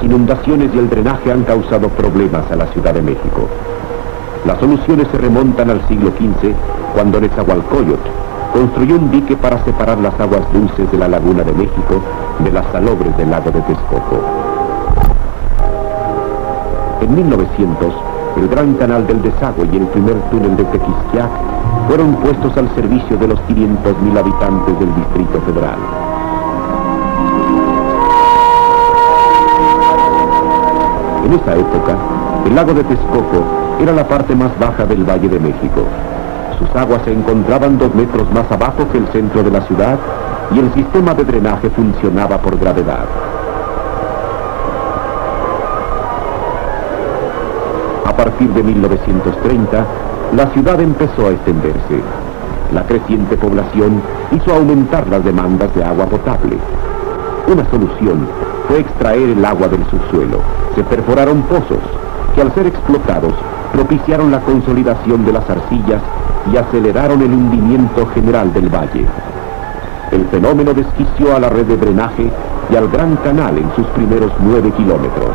Las inundaciones y el drenaje han causado problemas a la Ciudad de México. Las soluciones se remontan al siglo XV, cuando Nezahualcóyotl construyó un dique para separar las aguas dulces de la Laguna de México de las salobres del lago de Texcoco. En 1900, el Gran Canal del Desagüe y el primer túnel de Tequisquiac fueron puestos al servicio de los 500,000 habitantes del Distrito Federal. En esa época, el lago de Texcoco era la parte más baja del Valle de México. Sus aguas se encontraban 2 metros más abajo que el centro de la ciudad y el sistema de drenaje funcionaba por gravedad. A partir de 1930, la ciudad empezó a extenderse. La creciente población hizo aumentar las demandas de agua potable. Una solución fue extraer el agua del subsuelo. Se perforaron pozos que, al ser explotados, propiciaron la consolidación de las arcillas y aceleraron el hundimiento general del valle. El fenómeno desquició a la red de drenaje y al Gran Canal en sus primeros 9 kilómetros.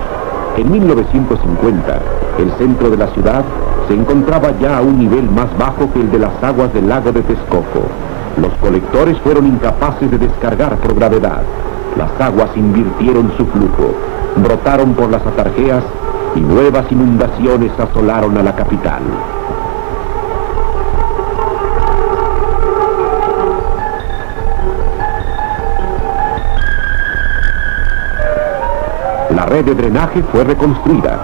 En 1950, el centro de la ciudad se encontraba ya a un nivel más bajo que el de las aguas del lago de Texcoco. Los colectores fueron incapaces de descargar por gravedad. Las aguas invirtieron su flujo, brotaron por las atarjeas y nuevas inundaciones asolaron a la capital. La red de drenaje fue reconstruida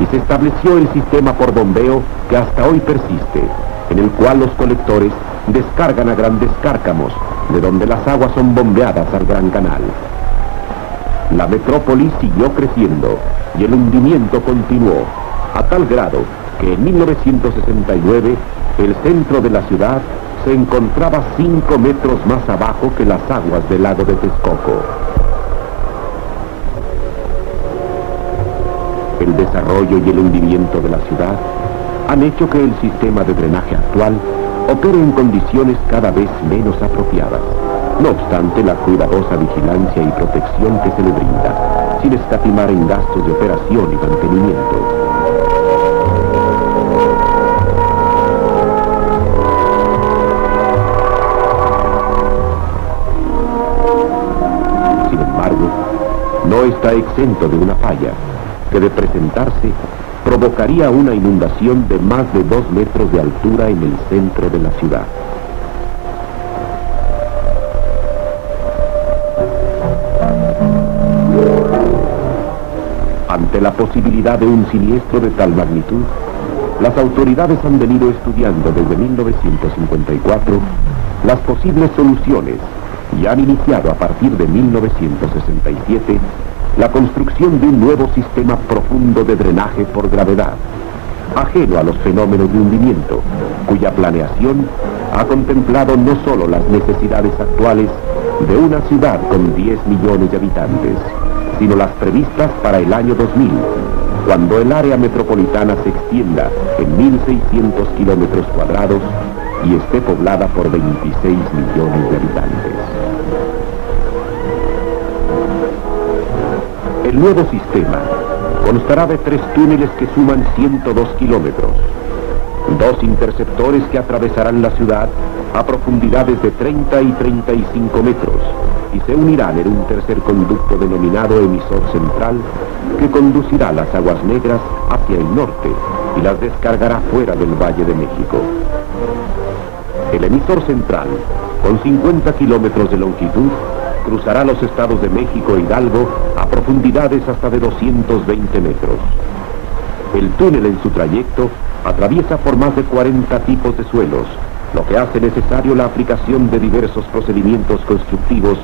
y se estableció el sistema por bombeo que hasta hoy persiste, en el cual los colectores descargan a grandes cárcamos, de donde las aguas son bombeadas al Gran Canal. La metrópoli siguió creciendo y el hundimiento continuó, a tal grado que en 1969 el centro de la ciudad se encontraba 5 metros más abajo que las aguas del lago de Texcoco. El desarrollo y el hundimiento de la ciudad han hecho que el sistema de drenaje actual opere en condiciones cada vez menos apropiadas. No obstante, la cuidadosa vigilancia y protección que se le brinda, sin escatimar en gastos de operación y mantenimiento. Sin embargo, no está exento de una falla, que de presentarse provocaría una inundación de más de 2 metros de altura en el centro de la ciudad. Ante la posibilidad de un siniestro de tal magnitud, las autoridades han venido estudiando desde 1954 las posibles soluciones y han iniciado a partir de 1967 la construcción de un nuevo sistema profundo de drenaje por gravedad, ajeno a los fenómenos de hundimiento, cuya planeación ha contemplado no solo las necesidades actuales de una ciudad con 10 millones de habitantes, sino las previstas para el año 2000, cuando el área metropolitana se extienda en 1.600 kilómetros cuadrados y esté poblada por 26 millones de habitantes. El nuevo sistema constará de 3 túneles que suman 102 kilómetros, 2 interceptores que atravesarán la ciudad a profundidades de 30 y 35 metros y se unirán en un tercer conducto denominado emisor central que conducirá las aguas negras hacia el norte y las descargará fuera del Valle de México. El emisor central, con 50 kilómetros de longitud, cruzará los estados de México e Hidalgo a profundidades hasta de 220 metros. El túnel en su trayecto atraviesa por más de 40 tipos de suelos, lo que hace necesario la aplicación de diversos procedimientos constructivos,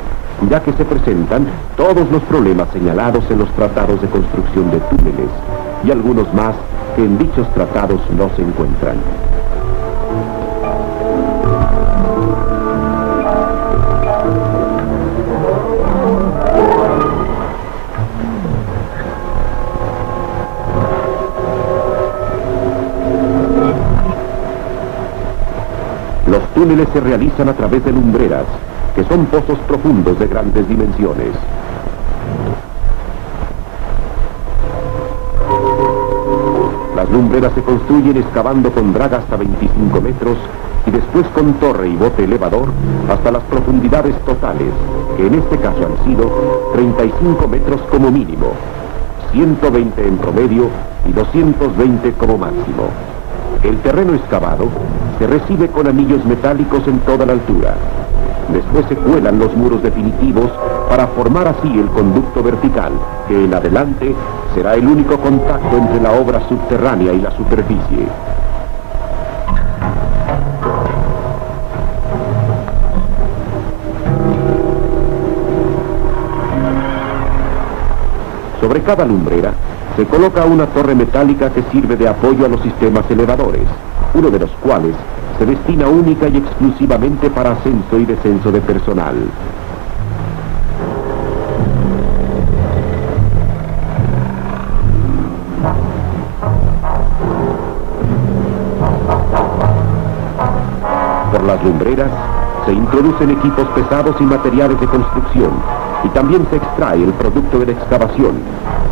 ya que se presentan todos los problemas señalados en los tratados de construcción de túneles y algunos más que en dichos tratados no se encuentran. Los túneles se realizan a través de lumbreras, que son pozos profundos de grandes dimensiones. lumbreras se construyen excavando con draga hasta 25 metros y después con torre y bote elevador hasta las profundidades totales, que en este caso han sido 35 metros como mínimo, 120 en promedio y 220 como máximo. El terreno excavado se recibe con anillos metálicos en toda la altura. Después se cuelan los muros definitivos para formar así el conducto vertical, que en adelante será el único contacto entre la obra subterránea y la superficie. Sobre cada lumbrera se coloca una torre metálica que sirve de apoyo a los sistemas elevadores, uno de los cuales se destina única y exclusivamente para ascenso y descenso de personal. Por las lumbreras se introducen equipos pesados y materiales de construcción, y también se extrae el producto de la excavación,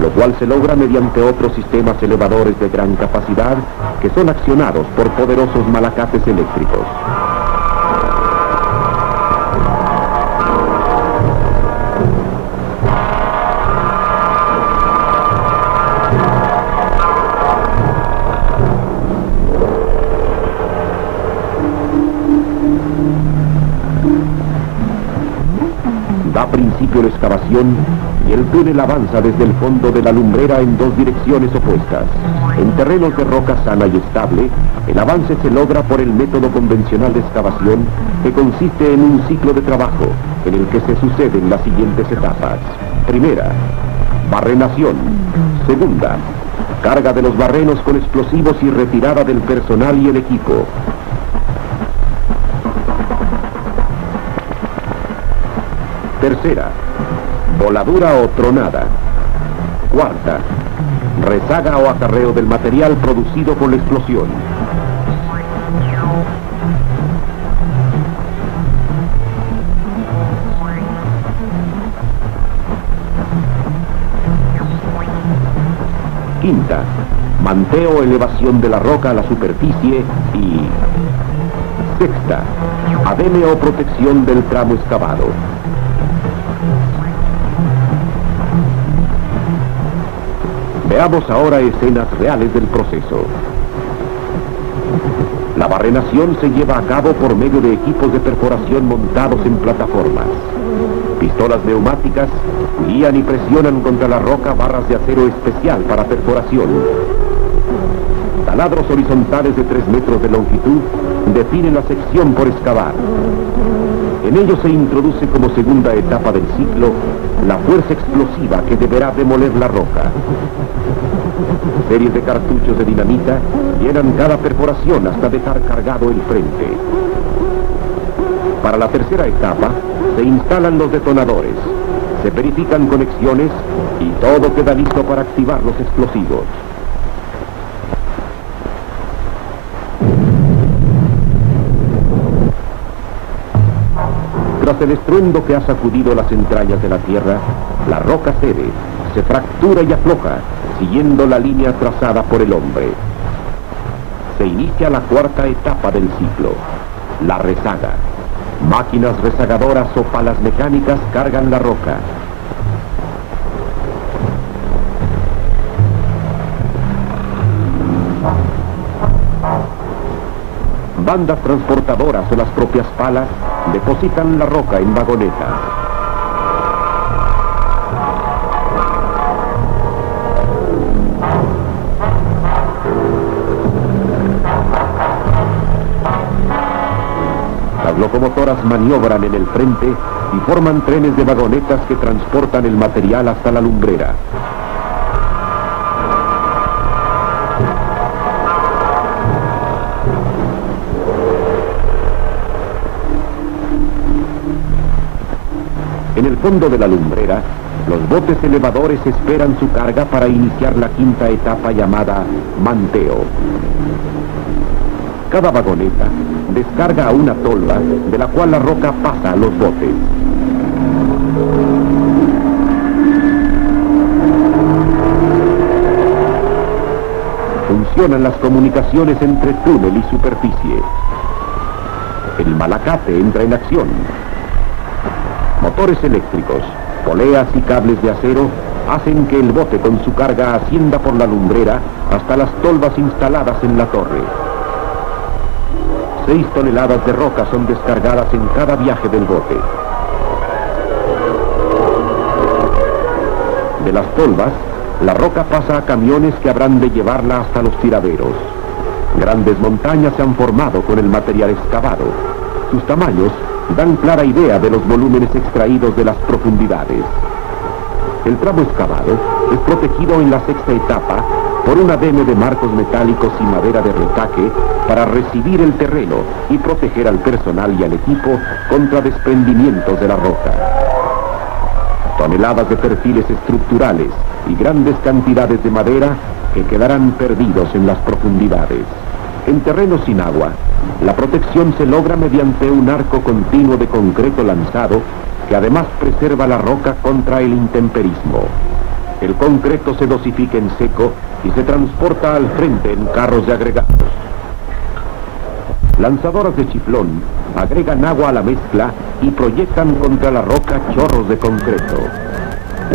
lo cual se logra mediante otros sistemas elevadores de gran capacidad que son accionados por poderosos malacates eléctricos. Da principio la excavación y el túnel avanza desde el fondo de la lumbrera en dos direcciones opuestas. En terrenos de roca sana y estable, el avance se logra por el método convencional de excavación, que consiste en un ciclo de trabajo en el que se suceden las siguientes etapas. Primera, barrenación. Segunda, carga de los barrenos con explosivos y retirada del personal y el equipo. Tercera, voladura o tronada. Cuarta, rezaga o acarreo del material producido con la explosión. Quinta, manteo o elevación de la roca a la superficie y... Sexta, ademe o protección del tramo excavado. Veamos ahora escenas reales del proceso. La barrenación se lleva a cabo por medio de equipos de perforación montados en plataformas. Pistolas neumáticas guían y presionan contra la roca barras de acero especial para perforación. Taladros horizontales de 3 metros de longitud definen la sección por excavar. En ello se introduce como segunda etapa del ciclo la fuerza explosiva que deberá demoler la roca. Series de cartuchos de dinamita llenan cada perforación hasta dejar cargado el frente. Para la tercera etapa se instalan los detonadores, se verifican conexiones y todo queda listo para activar los explosivos. Tras el estruendo que ha sacudido las entrañas de la tierra, la roca cede, se fractura y afloja, siguiendo la línea trazada por el hombre. Se inicia la cuarta etapa del ciclo, la rezaga. Máquinas rezagadoras o palas mecánicas cargan la roca. Bandas transportadoras o las propias palas depositan la roca en vagonetas. Las locomotoras maniobran en el frente y forman trenes de vagonetas que transportan el material hasta la lumbrera. En el fondo de la lumbrera, los botes elevadores esperan su carga para iniciar la quinta etapa llamada manteo. Cada vagoneta descarga a una tolva de la cual la roca pasa a los botes. Un funcionan las comunicaciones entre túnel y superficie. El malacate entra en acción. Motores eléctricos, poleas y cables de acero hacen que el bote con su carga ascienda por la lumbrera hasta las tolvas instaladas en la torre. 6 toneladas de roca son descargadas en cada viaje del bote. De las tolvas, la roca pasa a camiones que habrán de llevarla hasta los tiraderos. Grandes montañas se han formado con el material excavado. Sus tamaños dan clara idea de los volúmenes extraídos de las profundidades. El tramo excavado es protegido en la 6ª etapa por un ademe de marcos metálicos y madera de retaque para recibir el terreno y proteger al personal y al equipo contra desprendimientos de la roca. Toneladas de perfiles estructurales y grandes cantidades de madera que quedarán perdidos en las profundidades. En terreno sin agua, la protección se logra mediante un arco continuo de concreto lanzado que además preserva la roca contra el intemperismo. El concreto se dosifica en seco y se transporta al frente en carros de agregados. Lanzadoras de chiflón agregan agua a la mezcla y proyectan contra la roca chorros de concreto.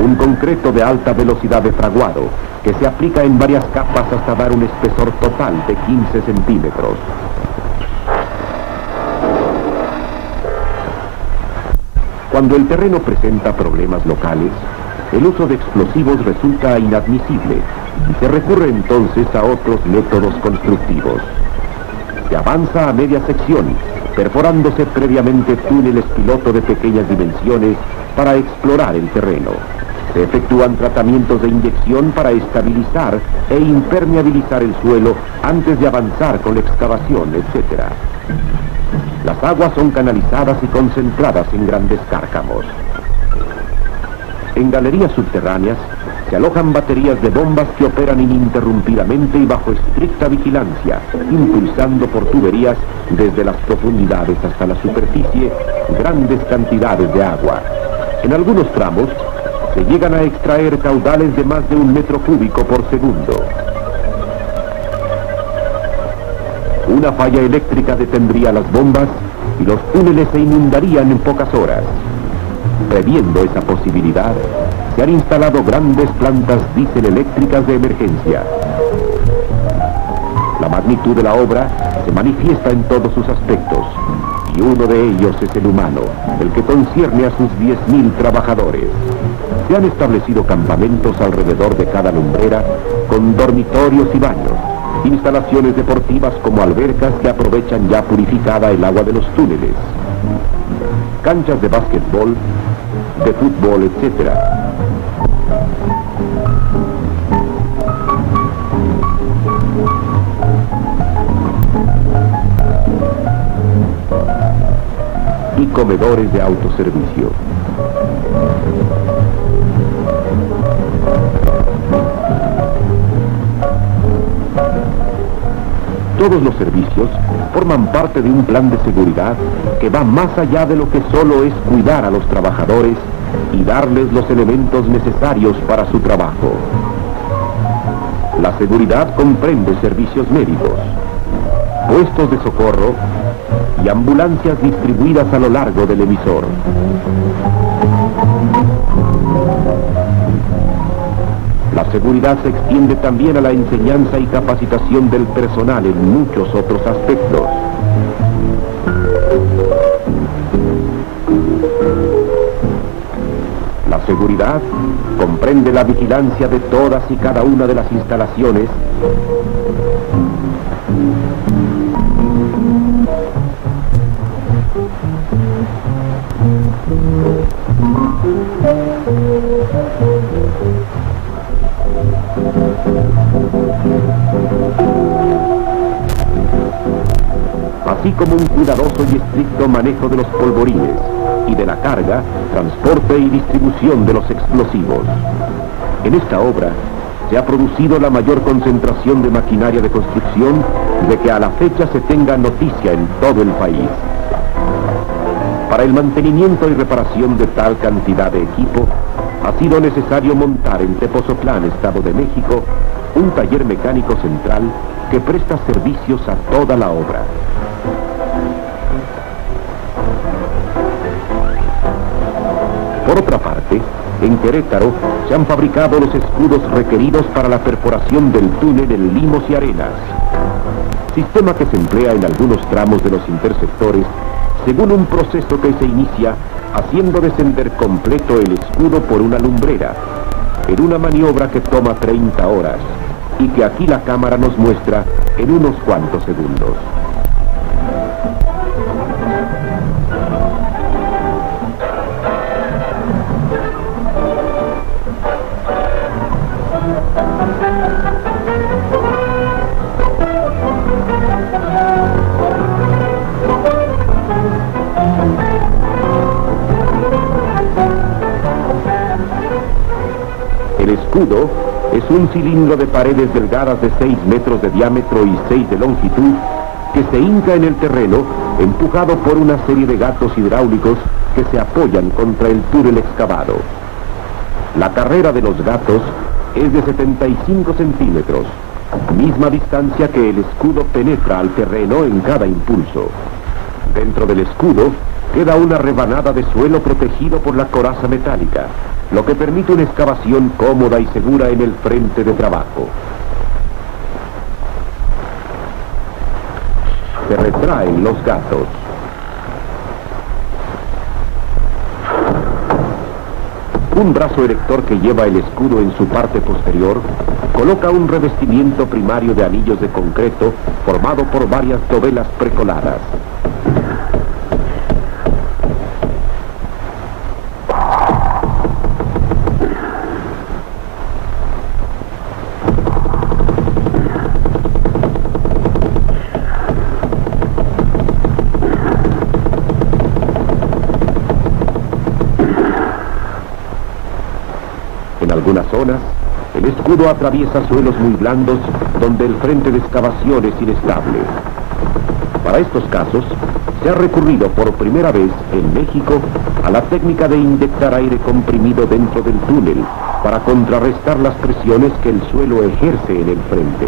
Un concreto de alta velocidad de fraguado que se aplica en varias capas hasta dar un espesor total de 15 centímetros. Cuando el terreno presenta problemas locales, el uso de explosivos resulta inadmisible y se recurre entonces a otros métodos constructivos. Se avanza a media sección, perforándose previamente túneles piloto de pequeñas dimensiones para explorar el terreno. Se efectúan tratamientos de inyección para estabilizar e impermeabilizar el suelo antes de avanzar con la excavación, etc. Las aguas son canalizadas y concentradas en grandes cárcamos. En galerías subterráneas se alojan baterías de bombas que operan ininterrumpidamente y bajo estricta vigilancia, impulsando por tuberías desde las profundidades hasta la superficie grandes cantidades de agua. En algunos tramos se llegan a extraer caudales de más de 1 metro cúbico por segundo. Una falla eléctrica detendría las bombas y los túneles se inundarían en pocas horas. Previendo esa posibilidad, se han instalado grandes plantas diésel eléctricas de emergencia. La magnitud de la obra se manifiesta en todos sus aspectos, y uno de ellos es el humano, el que concierne a sus 10.000 trabajadores. Se han establecido campamentos alrededor de cada lumbrera, con dormitorios y baños, instalaciones deportivas como albercas que aprovechan ya purificada el agua de los túneles, canchas de básquetbol, de fútbol, etc. Y comedores de autoservicio. Todos los servicios forman parte de un plan de seguridad que va más allá de lo que solo es cuidar a los trabajadores y darles los elementos necesarios para su trabajo. La seguridad comprende servicios médicos, puestos de socorro y ambulancias distribuidas a lo largo del emisor. La seguridad se extiende también a la enseñanza y capacitación del personal en muchos otros aspectos. La seguridad comprende la vigilancia de todas y cada una de las instalaciones, así como un cuidadoso y estricto manejo de los polvorines y de la carga, transporte y distribución de los explosivos. En esta obra se ha producido la mayor concentración de maquinaria de construcción de que a la fecha se tenga noticia en todo el país. Para el mantenimiento y reparación de tal cantidad de equipo, ha sido necesario montar en Tepozotlán, Estado de México, un taller mecánico central que presta servicios a toda la obra. Por otra parte, en Querétaro se han fabricado los escudos requeridos para la perforación del túnel en limos y arenas, sistema que se emplea en algunos tramos de los interceptores según un proceso que se inicia haciendo descender completo el escudo por una lumbrera, en una maniobra que toma 30 horas y que aquí la cámara nos muestra en unos cuantos segundos. El escudo es un cilindro de paredes delgadas de 6 metros de diámetro y 6 de longitud que se hinca en el terreno empujado por una serie de gatos hidráulicos que se apoyan contra el túnel excavado. La carrera de los gatos es de 75 centímetros, misma distancia que el escudo penetra al terreno en cada impulso. Dentro del escudo queda una rebanada de suelo protegido por la coraza metálica, lo que permite una excavación cómoda y segura en el frente de trabajo. Se retraen los gatos. Un brazo erector que lleva el escudo en su parte posterior coloca un revestimiento primario de anillos de concreto formado por varias dovelas precoladas. En algunas zonas, el escudo atraviesa suelos muy blandos donde el frente de excavación es inestable. Para estos casos, se ha recurrido por primera vez en México a la técnica de inyectar aire comprimido dentro del túnel para contrarrestar las presiones que el suelo ejerce en el frente.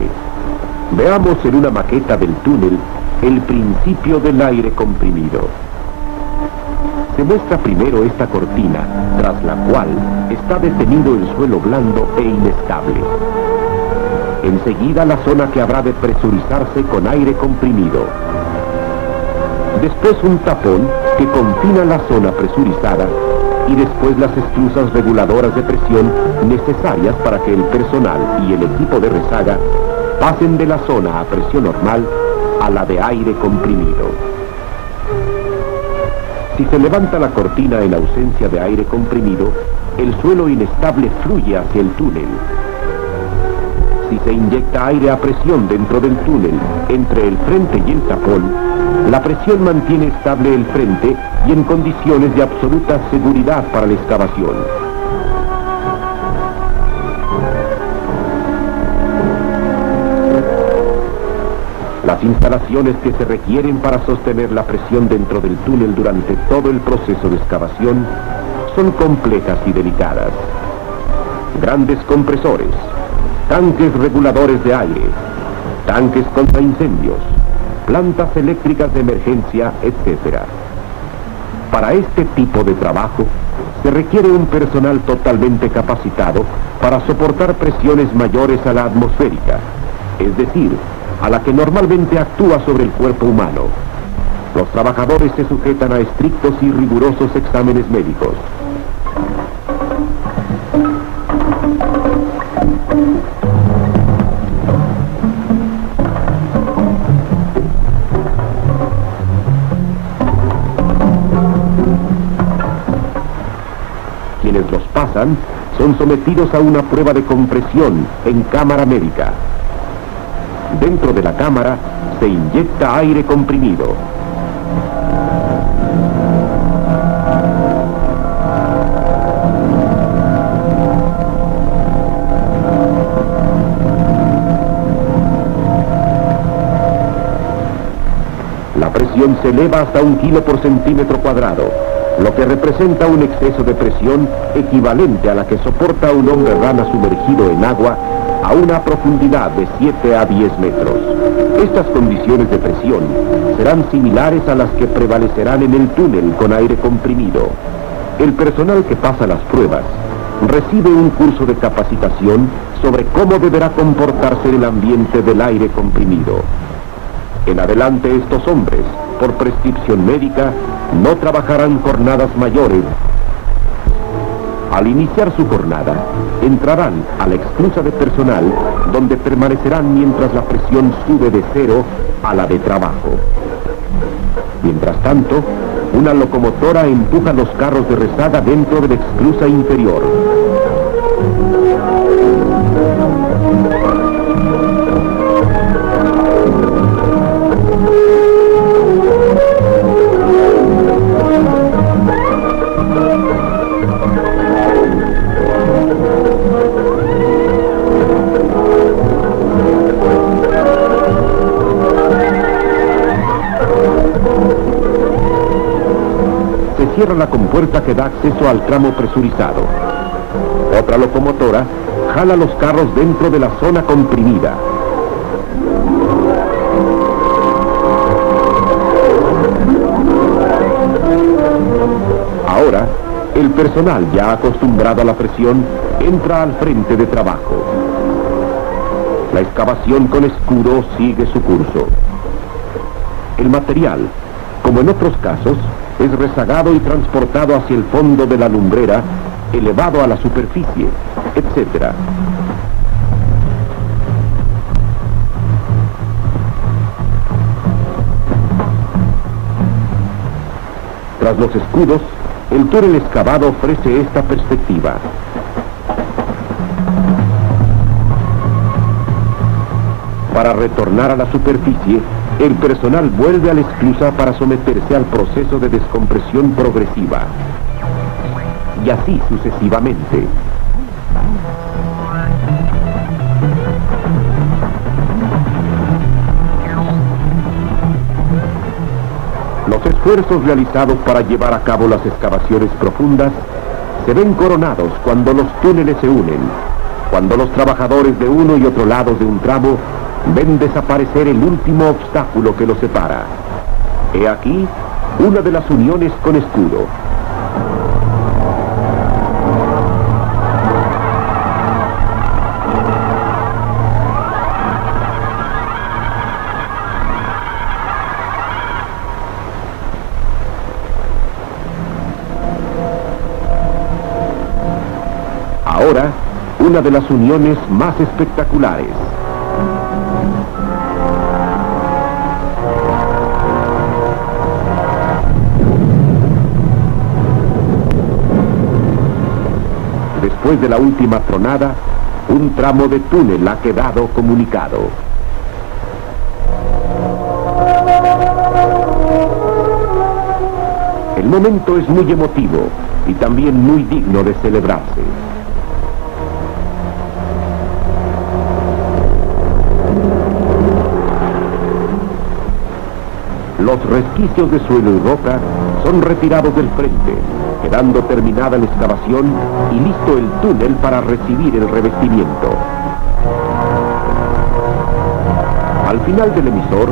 Veamos en una maqueta del túnel el principio del aire comprimido. Se muestra primero esta cortina, tras la cual está detenido el suelo blando e inestable. Enseguida la zona que habrá de presurizarse con aire comprimido. Después un tapón que confina la zona presurizada y después las esclusas reguladoras de presión necesarias para que el personal y el equipo de rezaga pasen de la zona a presión normal a la de aire comprimido. Si se levanta la cortina en ausencia de aire comprimido, el suelo inestable fluye hacia el túnel. Si se inyecta aire a presión dentro del túnel, entre el frente y el tapón, la presión mantiene estable el frente y en condiciones de absoluta seguridad para la excavación. Las instalaciones que se requieren para sostener la presión dentro del túnel durante todo el proceso de excavación son complejas y delicadas. Grandes compresores, tanques reguladores de aire, tanques contra incendios, plantas eléctricas de emergencia, etc. Para este tipo de trabajo se requiere un personal totalmente capacitado para soportar presiones mayores a la atmosférica, es decir, a la que normalmente actúa sobre el cuerpo humano. Los trabajadores se sujetan a estrictos y rigurosos exámenes médicos. Quienes los pasan son sometidos a una prueba de compresión en cámara médica. Dentro de la cámara se inyecta aire comprimido. La presión se eleva hasta 1 kilo por centímetro cuadrado, lo que representa un exceso de presión equivalente a la que soporta un hombre rana sumergido en agua a una profundidad de 7 a 10 metros. Estas condiciones de presión serán similares a las que prevalecerán en el túnel con aire comprimido. El personal que pasa las pruebas recibe un curso de capacitación sobre cómo deberá comportarse en el ambiente del aire comprimido. En adelante estos hombres, por prescripción médica, no trabajarán jornadas mayores. Al iniciar su jornada, entrarán a la esclusa de personal, donde permanecerán mientras la presión sube de 0 a la de trabajo. Mientras tanto, una locomotora empuja los carros de rezaga dentro de la esclusa inferior. Cierra la compuerta que da acceso al tramo presurizado. Otra locomotora jala los carros dentro de la zona comprimida. Ahora, el personal ya acostumbrado a la presión entra al frente de trabajo. La excavación con escudo sigue su curso. El material, como en otros casos, es rezagado y transportado hacia el fondo de la lumbrera, elevado a la superficie, etc. Tras los escudos, el túnel excavado ofrece esta perspectiva. Para retornar a la superficie, el personal vuelve a la esclusa para someterse al proceso de descompresión progresiva. Y así sucesivamente. Los esfuerzos realizados para llevar a cabo las excavaciones profundas se ven coronados cuando los túneles se unen, cuando los trabajadores de uno y otro lado de un tramo ven desaparecer el último obstáculo que los separa. He aquí una de las uniones con escudo. Ahora, una de las uniones más espectaculares. Después de la última tronada, un tramo de túnel ha quedado comunicado. El momento es muy emotivo y también muy digno de celebrarse. Los resquicios de suelo y roca son retirados del frente, quedando terminada la excavación y listo el túnel para recibir el revestimiento. Al final del emisor,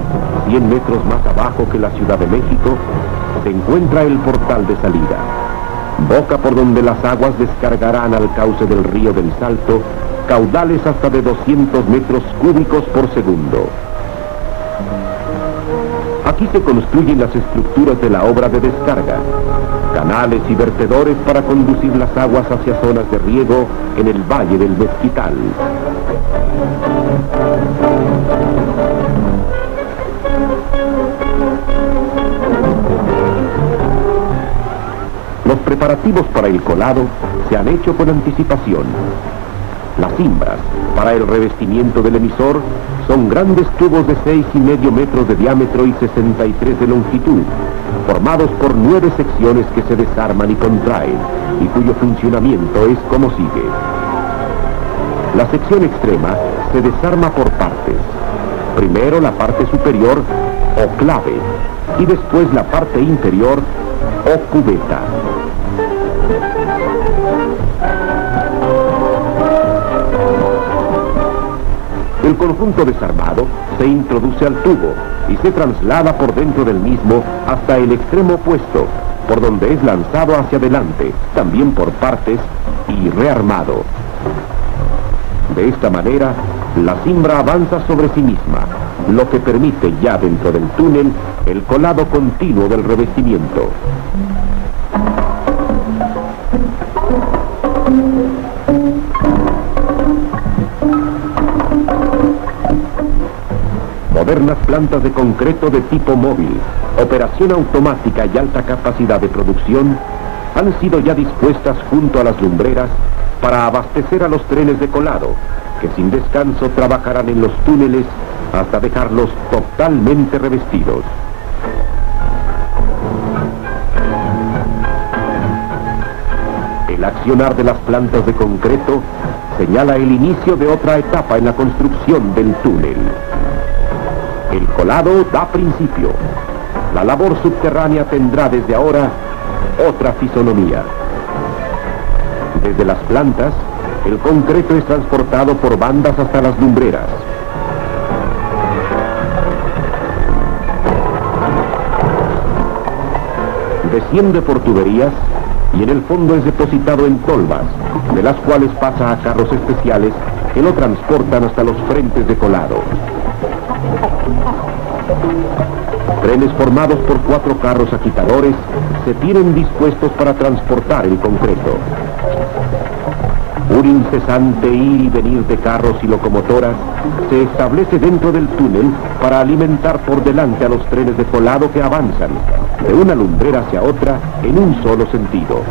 100 metros más abajo que la Ciudad de México, se encuentra el portal de salida, boca por donde las aguas descargarán al cauce del río del Salto, caudales hasta de 200 metros cúbicos por segundo. Aquí se construyen las estructuras de la obra de descarga, canales y vertedores para conducir las aguas hacia zonas de riego en el Valle del Mezquital. Los preparativos para el colado se han hecho con anticipación. Las cimbras para el revestimiento del emisor son grandes tubos de 6,5 metros de diámetro y 63 de longitud, formados por 9 secciones que se desarman y contraen, y cuyo funcionamiento es como sigue. La sección extrema se desarma por partes. Primero la parte superior, o clave, y después la parte inferior, o cubeta. El conjunto desarmado se introduce al tubo y se traslada por dentro del mismo hasta el extremo opuesto, por donde es lanzado hacia adelante, también por partes, y rearmado. De esta manera, la cimbra avanza sobre sí misma, lo que permite ya dentro del túnel el colado continuo del revestimiento. Modernas plantas de concreto de tipo móvil, operación automática y alta capacidad de producción han sido ya dispuestas junto a las lumbreras para abastecer a los trenes de colado, que sin descanso trabajarán en los túneles hasta dejarlos totalmente revestidos. El accionar de las plantas de concreto señala el inicio de otra etapa en la construcción del túnel. El colado da principio. La labor subterránea tendrá desde ahora otra fisonomía. Desde las plantas, el concreto es transportado por bandas hasta las lumbreras. Desciende por tuberías y en el fondo es depositado en tolvas, de las cuales pasa a carros especiales que lo transportan hasta los frentes de colado. Trenes formados por 4 carros agitadores se tienen dispuestos para transportar el concreto. Un incesante ir y venir de carros y locomotoras se establece dentro del túnel para alimentar por delante a los trenes de colado que avanzan de una lumbrera hacia otra en un solo sentido.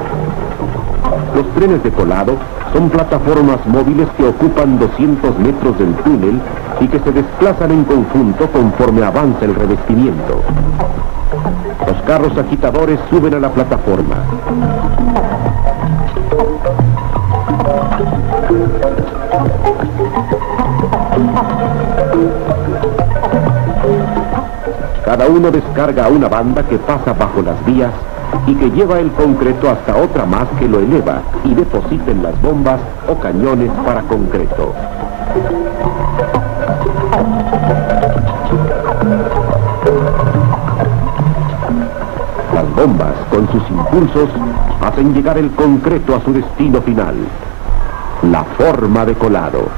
Los trenes de colado son plataformas móviles que ocupan 200 metros del túnel y que se desplazan en conjunto conforme avanza el revestimiento. Los carros agitadores suben a la plataforma. Cada uno descarga a una banda que pasa bajo las vías y que lleva el concreto hasta otra más que lo eleva y deposita en las bombas o cañones para concreto. Las bombas, con sus impulsos, hacen llegar el concreto a su destino final, la forma de colado.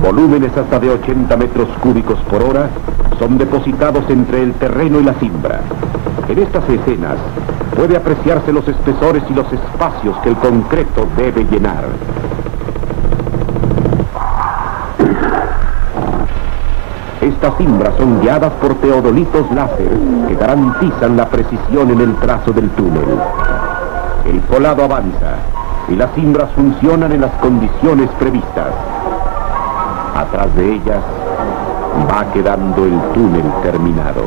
Volúmenes hasta de 80 metros cúbicos por hora son depositados entre el terreno y la cimbra. En estas escenas puede apreciarse los espesores y los espacios que el concreto debe llenar. Estas cimbras son guiadas por teodolitos láser que garantizan la precisión en el trazo del túnel. El colado avanza y las cimbras funcionan en las condiciones previstas. Atrás de ellas va quedando el túnel terminado.